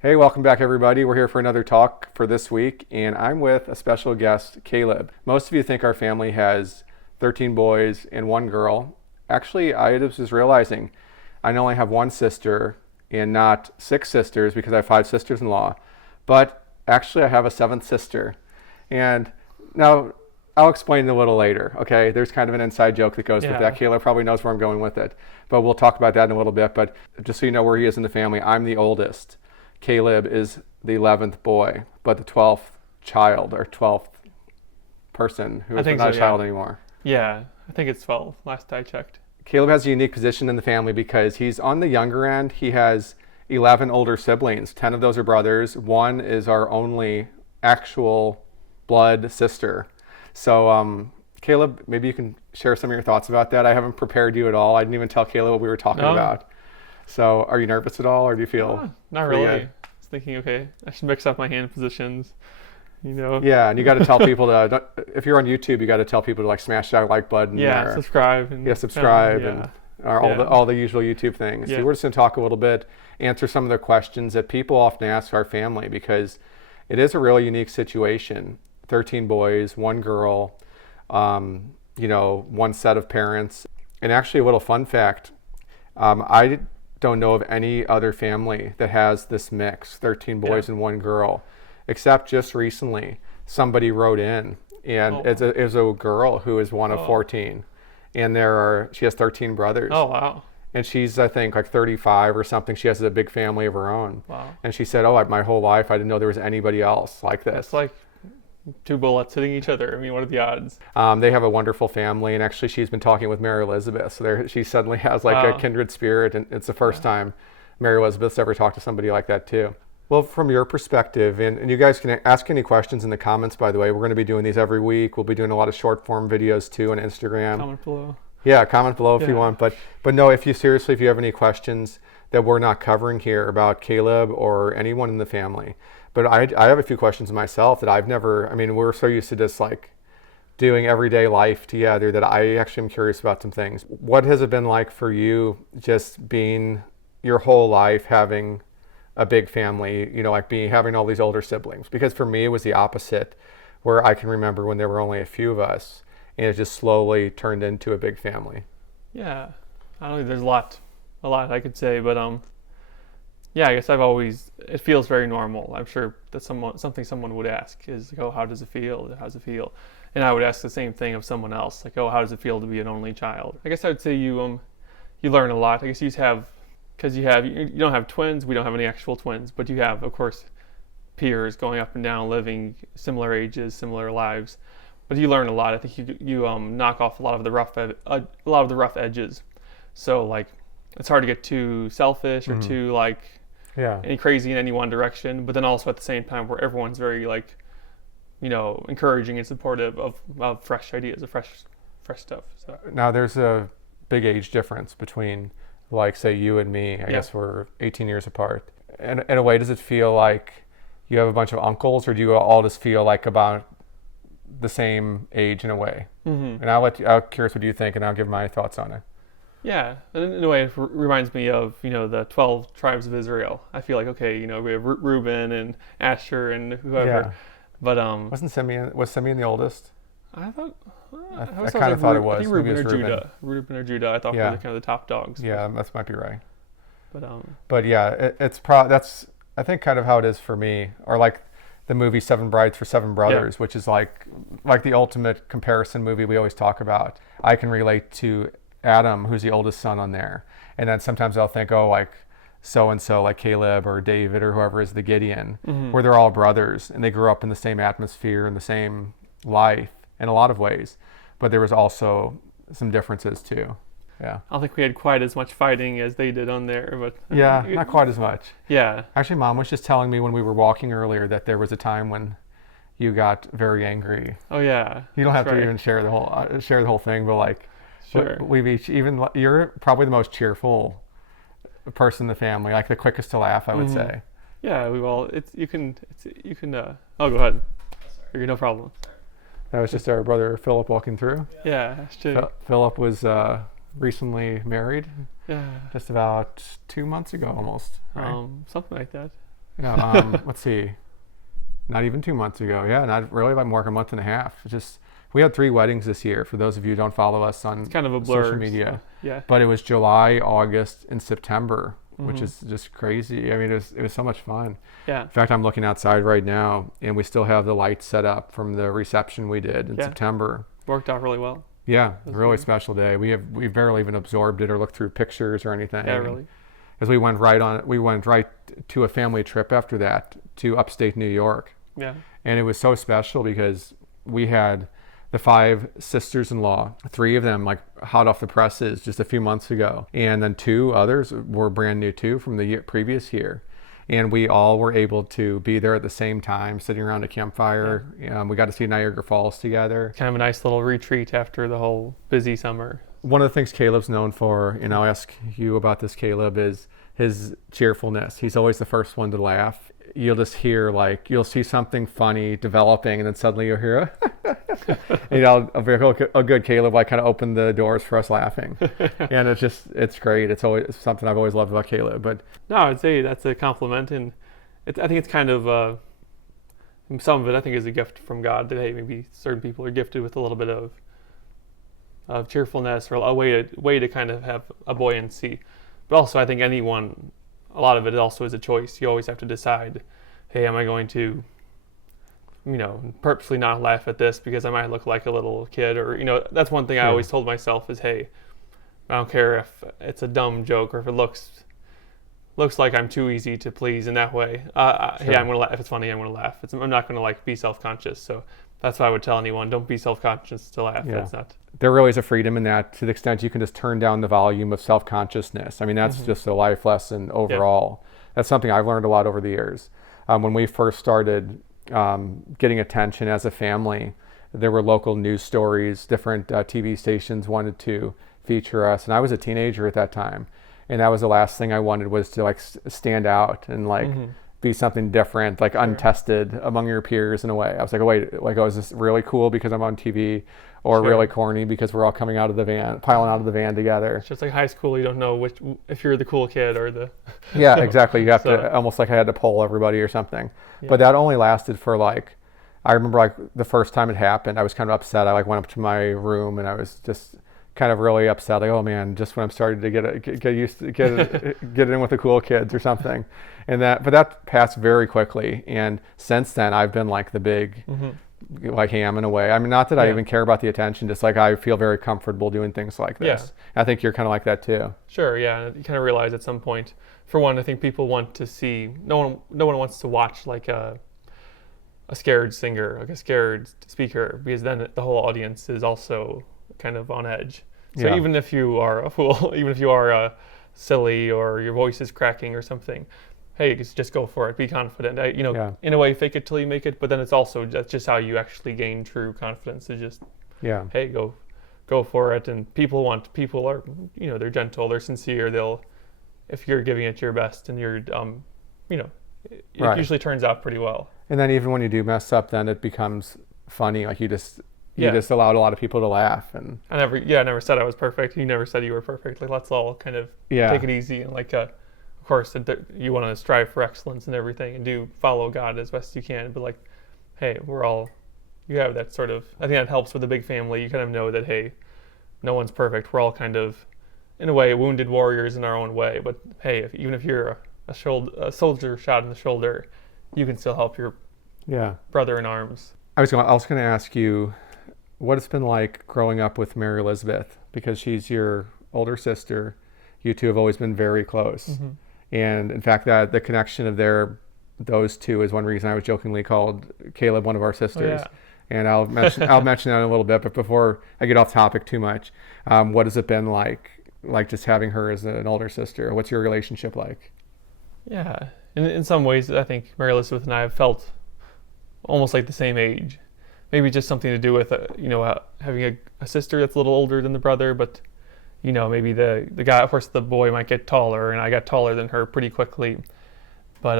Hey, welcome back, everybody. We're here for another talk for this week, and I'm with a special guest, Caleb. Most of you think our family has 13 boys and one girl. Actually, I was just realizing I only have one sister and not six sisters because I have five sisters-in-law. But actually, I have a seventh sister. And now I'll explain it a little later, okay? There's kind of an inside joke that goes with that. Caleb probably knows where I'm going with it, but we'll talk about that in a little bit. But just so you know where he is in the family, I'm the oldest. Caleb is the 11th boy, but the 12th child or 12th person who is not a child anymore. Yeah, I think it's 12, last I checked. Caleb has a unique position in the family because he's on the younger end. He has 11 older siblings. 10 of those are brothers. One is our only actual blood sister. So, Caleb, maybe you can share some of your thoughts about that. I haven't prepared you at all. I didn't even tell Caleb what we were talking about. So are you nervous at all, or do you feel? Not really. I was thinking, okay, I should mix up my hand positions, Yeah, and you got to tell people to, if you're on YouTube, you got to tell people to smash that like button. Subscribe. And all the usual YouTube things. So we're just going to talk a little bit, answer some of the questions that people often ask our family, because it is a really unique situation. 13 boys, one girl, one set of parents. And actually, a little fun fact, I don't know of any other family that has this mix, 13 boys and one girl, except just recently somebody wrote in, and it was a girl who is one of 14, and she has 13 brothers. Oh, wow. And she's, I think, like 35 or something. She has a big family of her own. Wow. And she said, my whole life I didn't know there was anybody else like this. It's like two bullets hitting each other. I mean, what are the odds? They have a wonderful family, and actually she's been talking with Mary Elizabeth, so she suddenly has a kindred spirit, and it's the first time Mary Elizabeth's ever talked to somebody like that too. Well, from your perspective, and you guys can ask any questions in the comments, by the way. We're going to be doing these every week. We'll be doing a lot of short form videos too on Instagram. Comment below. Yeah, comment below if you want, but no, if you have any questions that we're not covering here about Caleb or anyone in the family. But I have a few questions myself that we're so used to just doing everyday life together that I actually am curious about some things. What has it been like for you just being your whole life having a big family, having all these older siblings? Because for me, it was the opposite, where I can remember when there were only a few of us and it just slowly turned into a big family. Yeah, I don't think there's a lot I could say, but I guess it feels very normal. I'm sure that's something someone would ask is, how does it feel? How does it feel? And I would ask the same thing of someone else, how does it feel to be an only child? I guess I would say you learn a lot. I guess you don't have twins. We don't have any actual twins, but you have, of course, peers going up and down, living similar ages, similar lives. But you learn a lot. I think you knock off a lot of the rough edges. So it's hard to get too selfish or too any crazy in any one direction, but then also at the same time where everyone's very encouraging and supportive of fresh ideas, of fresh stuff. So now there's a big age difference between say you and me. I guess we're 18 years apart. And in a way, does it feel like you have a bunch of uncles, or do you all just feel about the same age in a way? And I'm curious what you think, and I'll give my thoughts on it. Yeah, and in a way, it reminds me of the 12 tribes of Israel. I feel we have Reuben and Asher and whoever. Yeah. But was Simeon the oldest? I thought. I kind of thought it was. I think Reuben or Judah. Reuben or Judah. I thought were kind of the top dogs. Yeah, that might be right. But yeah, that's I think kind of how it is for me, or the movie Seven Brides for Seven Brothers, which is like the ultimate comparison movie we always talk about. I can relate to Adam, who's the oldest son on there, and then sometimes I'll think, so and so, Caleb or David or whoever is the Gideon, where they're all brothers and they grew up in the same atmosphere and the same life in a lot of ways, but there was also some differences too. Yeah, I don't think we had quite as much fighting as they did on there, but not quite as much. Yeah, actually, Mom was just telling me when we were walking earlier that there was a time when you got very angry. Oh yeah, you don't have to even share the whole thing, but sure. We've each, you're probably the most cheerful person in the family, the quickest to laugh, I would say. Yeah, you can oh, go ahead. Sorry. No problem. That was just our brother Philip walking through. Yeah, that's true. Philip was recently married. Yeah. Just about 2 months ago, almost. Right? Something like that. Yeah, let's see, not even 2 months ago. Yeah, not really, like more like a month and a half. It's just we had 3 weddings this year. For those of you who don't follow us on It's kind of a blur. social media, Yeah. but it was July, August, and September, which Mhm. is just crazy. I mean, it was so much fun. Yeah. In fact, I'm looking outside right now, and we still have the lights set up from the reception we did in Yeah. September. Worked out really well. Yeah, That's really good. special day. We barely even absorbed it or looked through pictures or anything. Yeah, really. As we went right to a family trip after that to upstate New York, Yeah. and it was so special because we had the 5 sisters-in-law, 3 of them like hot off the presses just a few months ago, and then 2 others were brand new too from the previous year. And we all were able to be there at the same time, sitting around a campfire. We got to see Niagara Falls together. Kind of a nice little retreat after the whole busy summer. One of the things Caleb's known for, and I'll ask you about this, Caleb, is his cheerfulness. He's always the first one to laugh. You'll just hear you'll see something funny developing, and then suddenly you'll hear a good Caleb kind of opened the doors for us laughing. And it's great. It's always something I've always loved about Caleb. But No, I'd say that's a compliment, and I think it's kind of some of it. I think is a gift from God that hey, maybe certain people are gifted with a little bit of cheerfulness or a way to kind of have a buoyancy. But also, I think a lot of it also is a choice. You always have to decide, hey, am I going to, purposely not laugh at this because I might look like a little kid, or that's one thing I Sure. always told myself is, hey, I don't care if it's a dumb joke or if it looks like I'm too easy to please in that way. Hey, Sure. I'm gonna laugh. If it's funny, I'm gonna laugh. I'm not gonna be self-conscious. So that's why I would tell anyone: don't be self-conscious to laugh. Yeah. That's not. there really is a freedom in that, to the extent you can just turn down the volume of self-consciousness. I mean, that's just a life lesson overall. That's something I've learned a lot over the years. When we first started getting attention as a family, there were local news stories, different TV stations wanted to feature us, and I was a teenager at that time, and that was the last thing I wanted, was to stand out and be something different, untested among your peers in a way. I was like, oh wait, is this really cool because I'm on TV, or really corny because we're all coming out of the van, piling out of the van together? It's just like high school. You don't know if you're the cool kid or the. Yeah, exactly. You have to almost I had to poll everybody or something. Yeah. But that only lasted for I remember the first time it happened, I was kind of upset. I went up to my room and I was just kind of really upset. Oh man, just when I'm starting to get used to get in with the cool kids or something. But that passed very quickly. And since then I've been the big ham in a way. I mean, not that I even care about the attention, just I feel very comfortable doing things like this. I think you're kind of like that too. Sure, yeah. And you kind of realize at some point, for one, I think people want to see, no one wants to watch a scared singer, a scared speaker, because then the whole audience is also kind of on edge. So even if you are a fool, even if you are silly or your voice is cracking or something, hey, just go for it. Be confident. In a way, fake it till you make it. But then it's also just how you actually gain true confidence. Is just, hey, go for it. And people are, they're gentle, they're sincere. If you're giving it your best and you're, it usually turns out pretty well. And then even when you do mess up, then it becomes funny. You just allowed a lot of people to laugh. And I never said I was perfect. You never said you were perfect. Let's all kind of take it easy and of course, you want to strive for excellence and everything, and do follow God as best you can. But hey, you have that sort of. I think that helps with a big family. You kind of know that hey, no one's perfect. We're all kind of, in a way, wounded warriors in our own way. But hey, even if you're a soldier shot in the shoulder, you can still help your brother in arms. I was going to ask you what it's been like growing up with Mary Elizabeth, because she's your older sister. You two have always been very close. Mm-hmm. And in fact, that the connection of those two is one reason I was jokingly called Caleb one of our sisters. Oh, yeah. And I'll mention that in a little bit. But before I get off topic too much, what has it been like just having her as an older sister? What's your relationship like? Yeah, in some ways, I think Mary Elizabeth and I have felt almost like the same age. Maybe just something to do with having a sister that's a little older than the brother, but maybe the guy, of course, the boy might get taller, and I got taller than her pretty quickly. But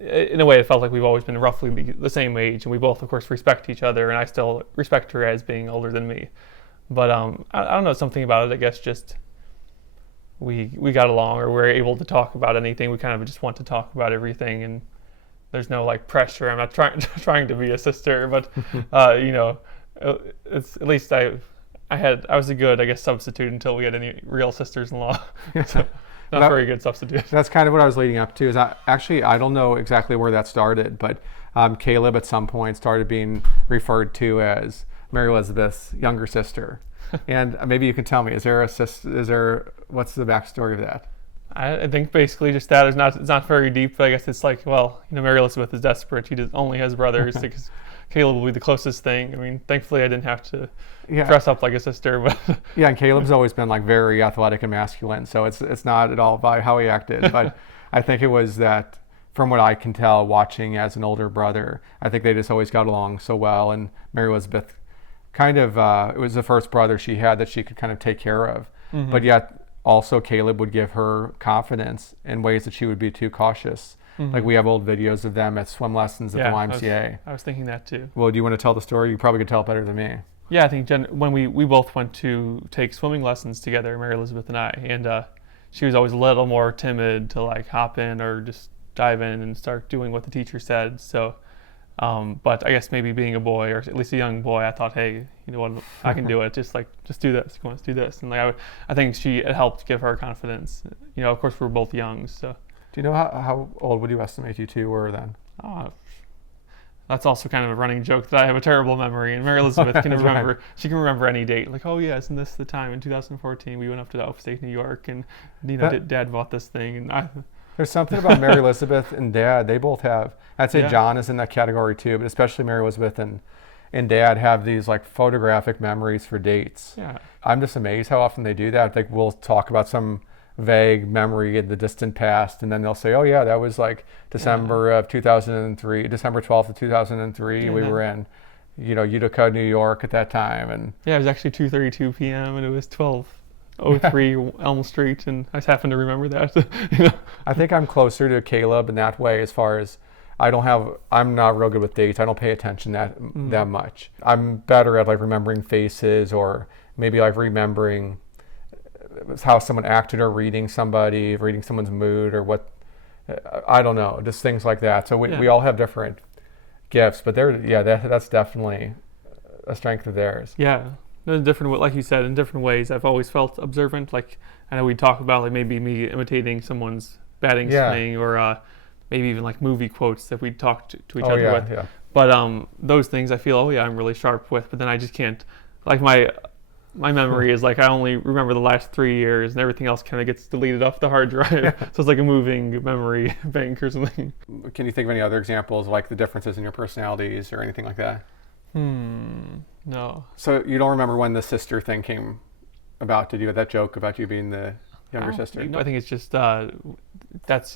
in a way, it felt like we've always been roughly the same age, and we both, of course, respect each other, and I still respect her as being older than me. But I don't know, something about it, I guess, just we got along, or we were able to talk about anything. We kind of just want to talk about everything, and there's no like pressure. I'm not trying to be a sister, but you know, it's at least I was a good, I guess, substitute until we had any real sisters-in-law. So, not That- very good substitute. That's kind of what I was leading up to. Is I don't know exactly where that started, but Caleb at some point started being referred to as Mary Elizabeth's younger sister. And maybe you can tell me, is there what's the backstory of that? I think basically just that. It's not very deep, but I guess it's like, well, you know, Mary Elizabeth is desperate. She only has brothers because Caleb will be the closest thing. I mean, thankfully I didn't have to dress up like a sister, but Yeah, and Caleb's always been like very athletic and masculine, so it's not at all by how he acted, but I think it was that from what I can tell watching as an older brother, I think they just always got along so well, and Mary Elizabeth kind of it was the first brother she had that she could kind of take care of, but yet also Caleb would give her confidence in ways that she would be too cautious. Like we have old videos of them at swim lessons at the YMCA. I was thinking that too. Well, do you want to tell the story? You probably could tell it better than me. Yeah, I think when we both went to take swimming lessons together, Mary Elizabeth and I, and she was always a little more timid to like hop in or just dive in and start doing what the teacher said. So, but I guess maybe being a boy or at least a young boy, I thought, hey, you know what, I can do it. Just do this. Come on, let's do this. And like I think it helped give her confidence. You know, of course, we're both young, so. Do you know how old would you estimate you two were then? That's also kind of a running joke that I have a terrible memory, and Mary Elizabeth can remember. Right. She can remember any date. Like, oh yeah, isn't this the time in 2014 we went up to upstate New York, and you know, Dad bought this thing, and There's something about Mary Elizabeth and Dad. They both have. I'd say John is in that category too, but especially Mary Elizabeth and Dad have these like photographic memories for dates. Yeah. I'm just amazed how often they do that. Like we'll talk about some vague memory in the distant past, and then they'll say, oh yeah, that was like December of 2003, December 12th of 2003. We were in, you know, Utica, New York at that time, and yeah, it was actually 2:32 p.m. and it was 12:03 Elm Street, and I just happened to remember that. You know? I think I'm closer to Caleb in that way as far as I'm not real good with dates. I don't pay attention that much. I'm better at like remembering faces or maybe like remembering how someone acted or reading someone's mood or what, I don't know, just things like that. So we all have different gifts, but that's definitely a strength of theirs. Yeah, in different, like you said, in different ways. I've always felt observant. Like I know we talk about like maybe me imitating someone's batting swing or maybe even like movie quotes that we talk to each other with. Yeah. But those things I feel, I'm really sharp with, but then I just can't, like my memory is like I only remember the last 3 years and everything else kind of gets deleted off the hard drive. So it's like a moving memory bank or something. Can you think of any other examples like the differences in your personalities or anything like that? No. So you don't remember when the sister thing came about? Did you have that joke about you being the younger sister? No, I think it's just I just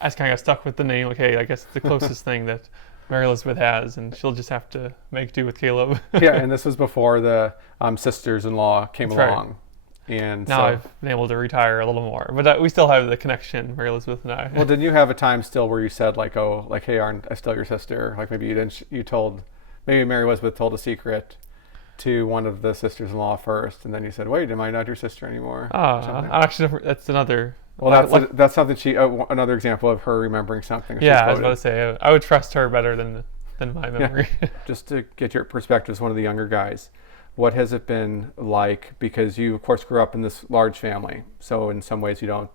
kind of got stuck with the name. Like, hey, I guess it's the closest thing that Mary Elizabeth has, and she'll just have to make do with Caleb. Yeah, and this was before the sisters-in-law came along. Right. And now I've been able to retire a little more, but we still have the connection, Mary Elizabeth and I. Well, didn't you have a time still where you said like, oh, like, hey, aren't I still your sister? Like maybe maybe Mary Elizabeth told a secret to one of the sisters-in-law first, and then you said, wait, am I not your sister anymore? Actually, that's another. Well, that's something another example of her remembering something. Yeah, I was about to say, I would trust her better than my memory. Yeah. Just to get your perspective as one of the younger guys, what has it been like? Because you, of course, grew up in this large family, so in some ways you don't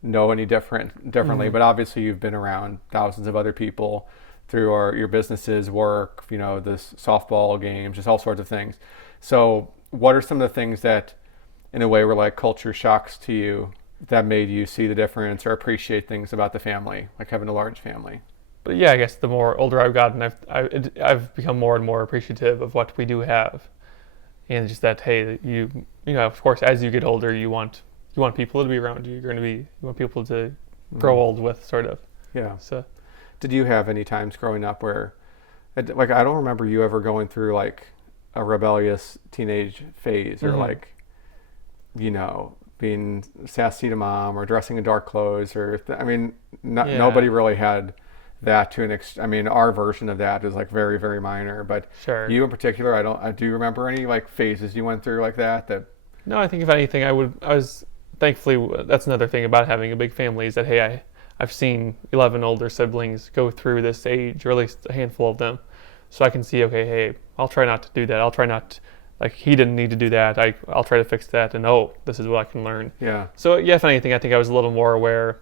know any differently, but obviously you've been around thousands of other people through your businesses, work, you know, this softball games, just all sorts of things. So what are some of the things that, in a way, were like culture shocks to you that made you see the difference or appreciate things about the family, like having a large family? But yeah, I guess the more older I've gotten, I've become more and more appreciative of what we do have, and just that, hey, you know, of course, as you get older, you want people to be around you. You want people to grow old with, sort of. Yeah. So, did you have any times growing up where, like, I don't remember you ever going through like a rebellious teenage phase or like, you know, being sassy to mom or dressing in dark clothes or nobody really had that to an extent. I mean, our version of that is like very, very minor, but sure. You in particular, do you remember any like phases you went through like that? No, I think if anything, I was thankfully, that's another thing about having a big family is that, hey, I've seen 11 older siblings go through this age, or at least a handful of them. So I can see, okay, hey, I'll try not to do that. I'll try not, like, he didn't need to do that. I'll try to fix that, and oh, this is what I can learn. Yeah. So yeah, if anything, I think I was a little more aware,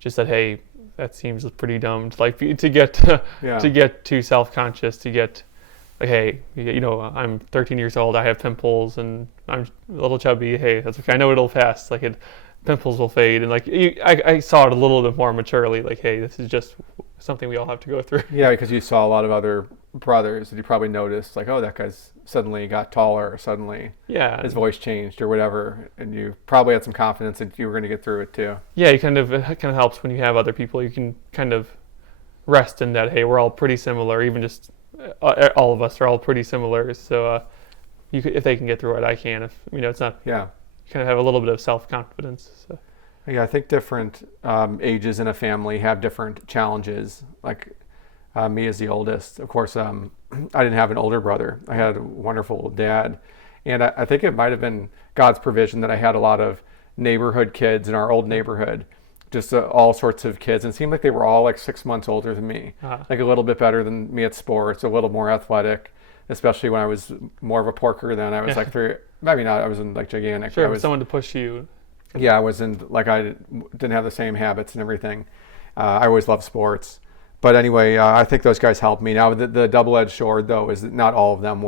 just that, hey, that seems pretty dumb. Like, to get to get too self-conscious, to get like, hey, I'm 13 years old, I have pimples, and I'm a little chubby. Hey, that's okay. I know it'll pass. Like, pimples will fade, and like I saw it a little bit more maturely. Like, hey, this is just something we all have to go through. Yeah, because you saw a lot of other brothers that you probably noticed, like, oh, that guy's suddenly got taller, or suddenly his voice changed, or whatever, and you probably had some confidence that you were going to get through it too. Yeah, it kind of helps when you have other people. You can kind of rest in that. Hey, we're all pretty similar. Even just all of us are all pretty similar. So if they can get through it, I can. If it's not. Yeah. You kind of have a little bit of self-confidence. So. Yeah, I think different ages in a family have different challenges. Like me as the oldest, of course, I didn't have an older brother. I had a wonderful dad. And I think it might have been God's provision that I had a lot of neighborhood kids in our old neighborhood, just all sorts of kids. And it seemed like they were all like 6 months older than me, like a little bit better than me at sports, a little more athletic, especially when I was more of a porker than I was like three. Maybe not, I wasn't like gigantic. Sure, I was someone to push you. Yeah, I wasn't like, I didn't have the same habits and everything. I always loved sports. But anyway, I think those guys helped me. Now, the double-edged sword, though, is that not all of them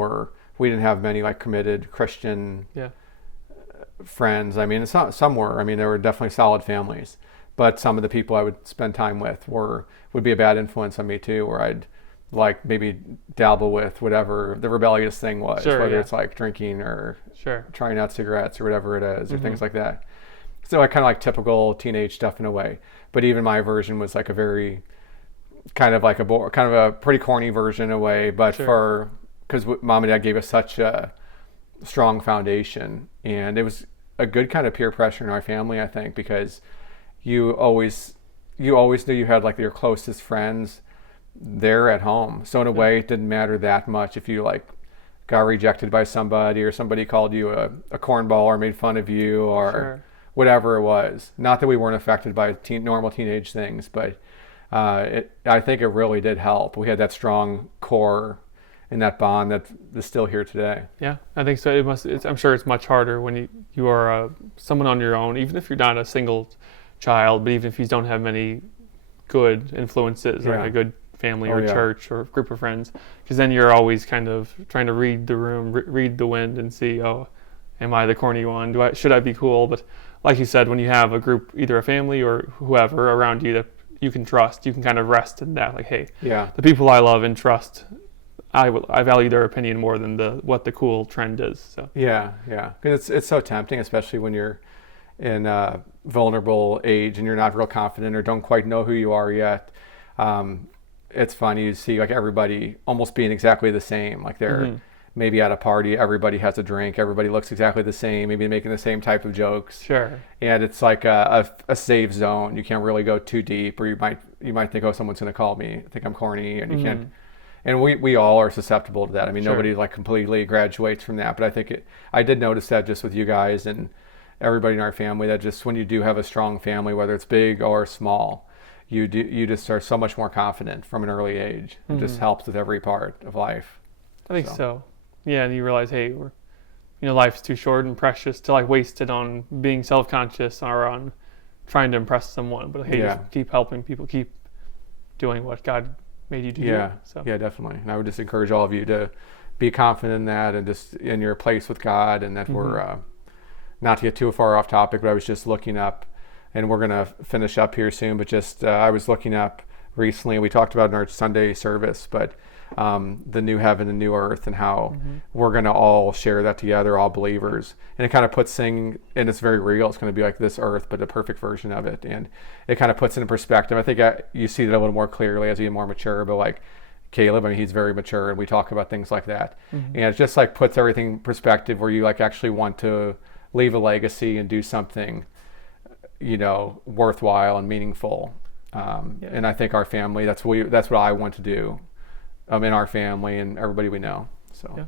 we didn't have many like committed Christian friends. I mean, some were. I mean, there were definitely solid families. But some of the people I would spend time with would be a bad influence on me too, where I'd like maybe dabble with whatever the rebellious thing was, whether it's like drinking or trying out cigarettes or whatever it is, or things like that. So I kind of like typical teenage stuff in a way. But even my version was like a very kind of a pretty corny version in a way, but because mom and dad gave us such a strong foundation, and it was a good kind of peer pressure in our family, I think, because you always knew you had like your closest friends there at home. So in a way, it didn't matter that much if you like got rejected by somebody, or somebody called you a cornball or made fun of you, or whatever it was. Not that we weren't affected by normal teenage things, but I think it really did help. We had that strong core and that bond that is still here today. Yeah, I think so. I'm sure it's much harder when you are someone on your own, even if you're not a single child, but even if you don't have many good influences, like a good family or church or group of friends, because then you're always kind of trying to read the room, read the wind, and see, oh, am I the corny one? Should I be cool? But like you said, when you have a group, either a family or whoever around you that you can trust, you can kind of rest in that. Like, hey, the people I love and trust, I value their opinion more than what the cool trend is. So because it's so tempting, especially when you're in a vulnerable age and you're not real confident or don't quite know who you are yet. It's funny to see like everybody almost being exactly the same. Like they're maybe at a party, everybody has a drink, everybody looks exactly the same, maybe making the same type of jokes. Sure. And it's like a safe zone. You can't really go too deep, or you might think, oh, someone's going to call me, think I'm corny, and you can't. And we all are susceptible to that. I mean, nobody like completely graduates from that. But I think I did notice that just with you guys and everybody in our family, that just when you do have a strong family, whether it's big or small, you just are so much more confident from an early age. It just helps with every part of life. I think so. Yeah, and you realize, hey, life's too short and precious to like waste it on being self-conscious or on trying to impress someone. But hey, just keep helping people, keep doing what God made you to do. So. Yeah, definitely. And I would just encourage all of you to be confident in that and just in your place with God, and that we're not to get too far off topic, but I was just looking up, and we're going to finish up here soon, but just I was looking up recently, we talked about in our Sunday service, but the new heaven and new earth, and how we're going to all share that together, all believers. And it kind of puts things, and it's very real, it's going to be like this earth, but a perfect version of it. And it kind of puts it in perspective. I think you see that a little more clearly as you get more mature, but like Caleb, I mean, he's very mature, and we talk about things like that. And it just like puts everything in perspective, where you like actually want to leave a legacy and do something, worthwhile and meaningful. And I think our family, that's what I want to do. In our family and everybody we know. So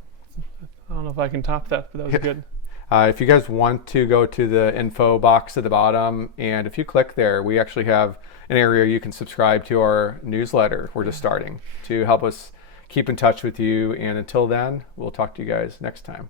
I don't know if I can top that, but that was good. If you guys want to go to the info box at the bottom, and if you click there, we actually have an area you can subscribe to our newsletter. We're just starting to help us keep in touch with you. And until then, we'll talk to you guys next time.